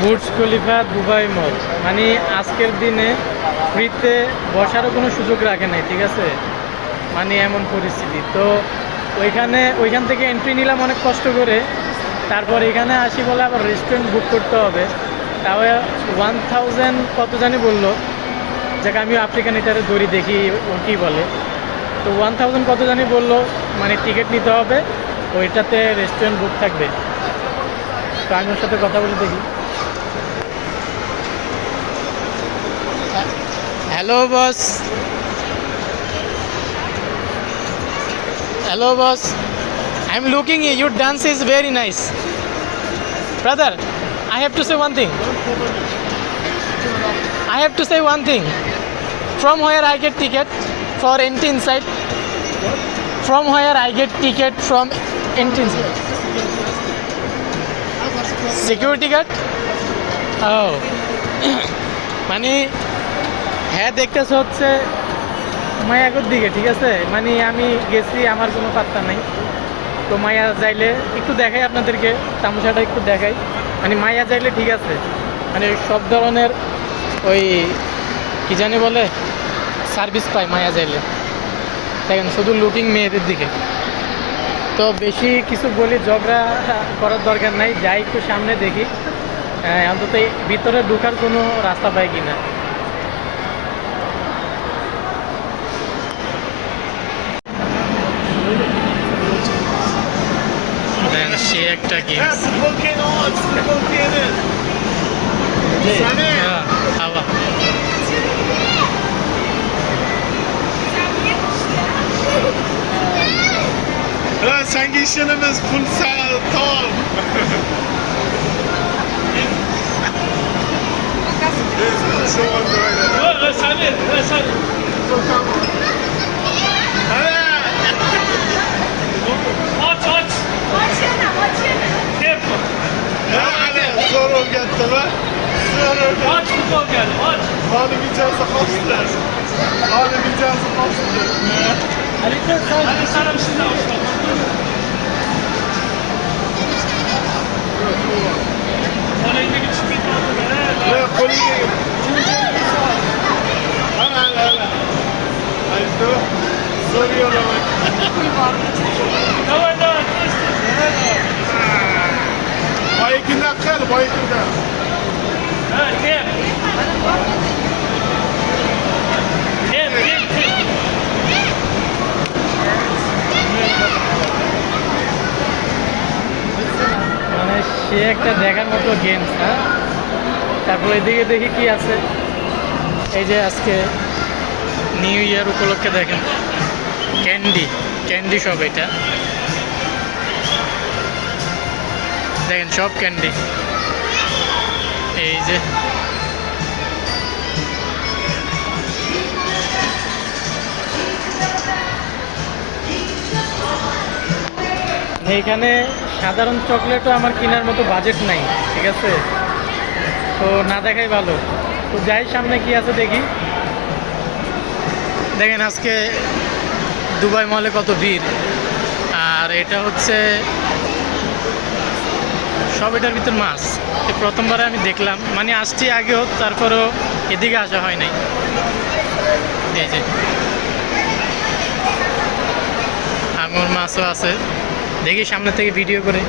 Burj Khalifa Dubai মল মানে আজকের দিনে ফ্রিতে বসারও কোনো সুযোগ রাখে নাই, ঠিক আছে? মানে এমন পরিস্থিতি। তো ওইখান থেকে এন্ট্রি নিলাম অনেক কষ্ট করে, তারপর এখানে আসি বলে আবার রেস্টুরেন্ট বুক করতে হবে, তাও 1000 কত জানি বললো, যাকে আমি আফ্রিকান এটারে দড়ি দেখি ও কী বলে, তো 1000 কত জানি বললো, মানে টিকিট নিতে হবে, ওইটাতে রেস্টুরেন্ট বুক থাকবে। তো আমি ওর সাথে কথা বলে দেখি। Hello boss, hello boss, I'm looking your dance is very nice. Brother, I have to say one thing. From where I get ticket for entry inside? From where I get ticket from entry inside? Security guard? Oh. মানে হ্যাঁ দেখতেছে হচ্ছে মায়াগর দিকে, ঠিক আছে? মানে আমি গেছি, আমার কোনো পাত্তা নাই। তো মায়া যাইলে একটু দেখাই আপনাদেরকে, তামাশাটা একটু দেখাই। মানে মায়া যাইলে ঠিক আছে, মানে সব ধরনের ওই কি জানি বলে সার্ভিস পায় মায়া যাইলে। দেখেন শুধু লুকিং মেয়েদের দিকে। তো বেশি কিছু বলি, ঝগড়া করার দরকার নাই, যাই একটু সামনে দেখি অন্তত ভিতরে ঢোকার কোনো রাস্তা পাই কিনা। সে একটা game Sen işlerimiz full tamam. Zor geldi lan. Aç futbol geldi, aç. Ağlamayacağız hasta. Ağlamayacağız hasta. Hadi sana bir şey daha olsun. Kolejny gitsin. Ya kolye. Hala. Haydi. Soruyorum bak. Давай. Bayıkından kal, bayıkından. Ha, kim? মানে সে একটা দেখার মতো games. হ্যাঁ, তারপর এদিকে দেখি কি আছে। এই যে আজকে নিউ ইয়ার উপলক্ষে দেখেন ক্যান্ডি সব, এটা দেখেন সব ক্যান্ডি। এই যে এইখানে সাধারণ চকলেটও আমার কেনার মতো বাজেট নাই, ঠিক আছে? তো না দেখাই ভালো। তো যাই সামনে কি আছে দেখি। দেখেন আজকে দুবাই মলে কত ভিড়। আর এটা হচ্ছে সব এটার ভিতর মাছ। এই প্রথমবারে আমি দেখলাম, মানে আসছি আগেও, তারপরেও এদিকে আসা হয় নাই। এই যে আঙুর মাছও আছে, দেখি সামনে থেকে ভিডিও করে।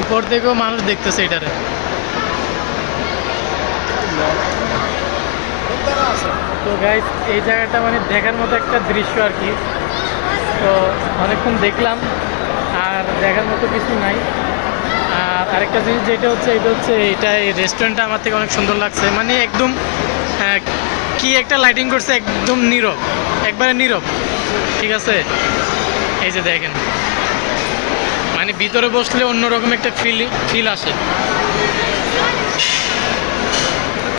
উপর থেকেও মানুষ দেখতেছে এটারে। তো গাইস, এই জায়গাটা মানে দেখার মতো একটা দৃশ্য আর কি। তো অনেকক্ষণ দেখলাম, আর দেখার মতো কিছু নাই। আর আরেকটা জিনিস যেটা হচ্ছে, এটা এই রেস্টুরেন্টটা আমার থেকে অনেক সুন্দর লাগছে। মানে একদম কি একটা লাইটিং করছে, একদম নীরব, একবারে নীরব, ঠিক আছে? এই যে দেখেন, মানে ভিতরে বসলে অন্যরকম একটা ফিল আসে।